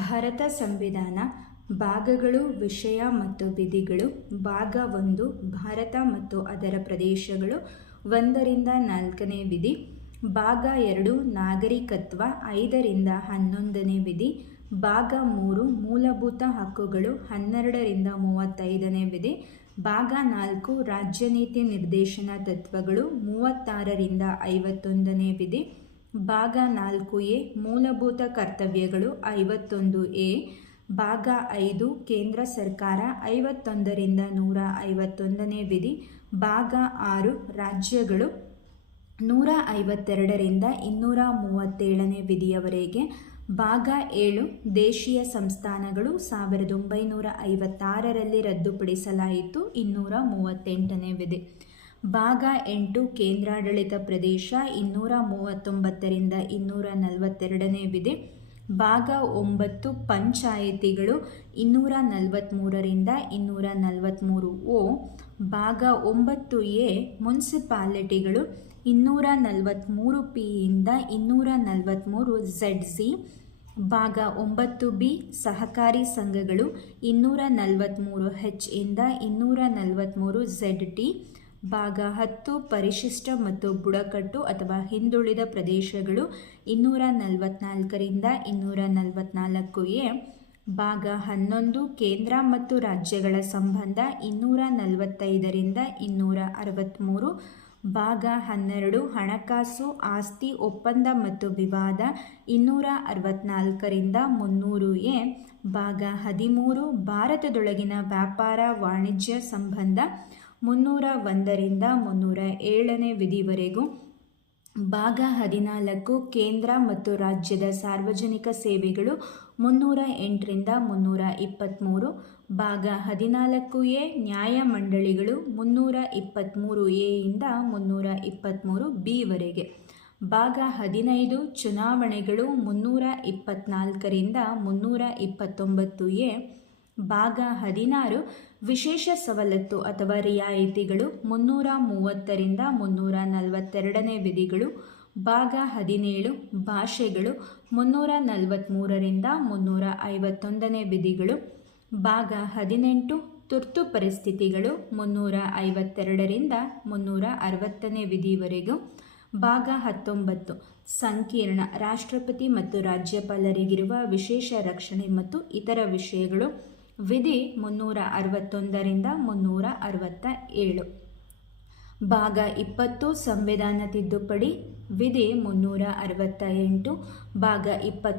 ಭಾರತ ಸಂವಿಧಾನ ಭಾಗಗಳು ವಿಷಯ ಮತ್ತು ವಿಧಿಗಳು ಭಾಗ 1 ಭಾರತ ಮತ್ತು ಅದರ ಪ್ರದೇಶಗಳು 1ರಿಂದ 4ನೇ ವಿಧಿ. ಭಾಗ 2 ನಾಗರಿಕತ್ವ 5ರಿಂದ 11ನೇ ವಿಧಿ. ಭಾಗ 3 ಮೂಲಭೂತ ಹಕ್ಕುಗಳು 12ರಿಂದ 35ನೇ ವಿಧಿ. ಭಾಗ 4 ರಾಜ್ಯ ನೀತಿ ನಿರ್ದೇಶನ ತತ್ವಗಳು 36ರಿಂದ 51ನೇ ವಿಧಿ. ಭಾಗ 4a ಮೂಲಭೂತ ಕರ್ತವ್ಯಗಳು 51a. ಭಾಗ 5 ಕೇಂದ್ರ ಸರ್ಕಾರ 51ರಿಂದ 151ನೇ ವಿಧಿ. ಭಾಗ 6 ರಾಜ್ಯಗಳು 152ರಿಂದ 237ನೇ ವಿಧಿಯವರೆಗೆ. ಭಾಗ 7 ದೇಶೀಯ ಸಂಸ್ಥಾನಗಳು 1956ರಲ್ಲಿ ರದ್ದುಪಡಿಸಲಾಯಿತು 238ನೇ ವಿಧಿ. ಭಾಗ 8 ಕೇಂದ್ರಾಡಳಿತ ಪ್ರದೇಶ 239ರಿಂದ 242ನೇ ವಿಧಿ. ಭಾಗ 9 ಪಂಚಾಯಿತಿಗಳು 243ರಿಂದ 243 ಭಾಗ 9a ಮುನ್ಸಿಪಾಲಿಟಿಗಳು 243p ಯಿಂದ 243 ZZ. ಭಾಗ 9b ಸಹಕಾರಿ ಸಂಘಗಳು 243H ಇಂದ 243 ZT. ಭಾಗ 10 ಪರಿಶಿಷ್ಟ ಮತ್ತು ಬುಡಕಟ್ಟು ಅಥವಾ ಹಿಂದುಳಿದ ಪ್ರದೇಶಗಳು 244ರಿಂದ 244a. ಭಾಗ 11 ಕೇಂದ್ರ ಮತ್ತು ರಾಜ್ಯಗಳ ಸಂಬಂಧ 245ರಿಂದ 263. ಭಾಗ 12 ಹಣಕಾಸು ಆಸ್ತಿ ಒಪ್ಪಂದ ಮತ್ತು ವಿವಾದ 264ರಿಂದ 300a. ಭಾಗ 13 ಭಾರತದೊಳಗಿನ ವ್ಯಾಪಾರ ವಾಣಿಜ್ಯ ಸಂಬಂಧ 301ರಿಂದ 307ನೇ ವಿಧಿವರೆಗೂ. ಭಾಗ 14 ಕೇಂದ್ರ ಮತ್ತು ರಾಜ್ಯದ ಸಾರ್ವಜನಿಕ ಸೇವೆಗಳು 308ರಿಂದ 323. ಭಾಗ 14a ನ್ಯಾಯಮಂಡಳಿಗಳು 323a ಇಂದ 323b ವರೆಗೆ. ಭಾಗ 15 ಚುನಾವಣೆಗಳು 324ರಿಂದ 329a. ಭಾಗ 16 ವಿಶೇಷ ಸವಲತ್ತು ಅಥವಾ ರಿಯಾಯಿತಿಗಳು 330ರಿಂದ 342ನೇ ವಿಧಿಗಳು. ಭಾಗ 17 ಭಾಷೆಗಳು 343ರಿಂದ 351ನೇ ವಿಧಿಗಳು. ಭಾಗ 18 ತುರ್ತು ಪರಿಸ್ಥಿತಿಗಳು 352ರಿಂದ 360ನೇ ವಿಧಿವರೆಗೂ. ಭಾಗ 19 ಸಂಕೀರ್ಣ ರಾಷ್ಟ್ರಪತಿ ಮತ್ತು ರಾಜ್ಯಪಾಲರಿಗಿರುವ ವಿಶೇಷ ರಕ್ಷಣೆ ಮತ್ತು ಇತರ ವಿಷಯಗಳು. ವಿಧಿ 361ರಿಂದ 367. ಭಾಗ 20 ಸಂವಿಧಾನ ತಿದ್ದುಪಡಿ ವಿಧಿ 368. ಭಾಗ 20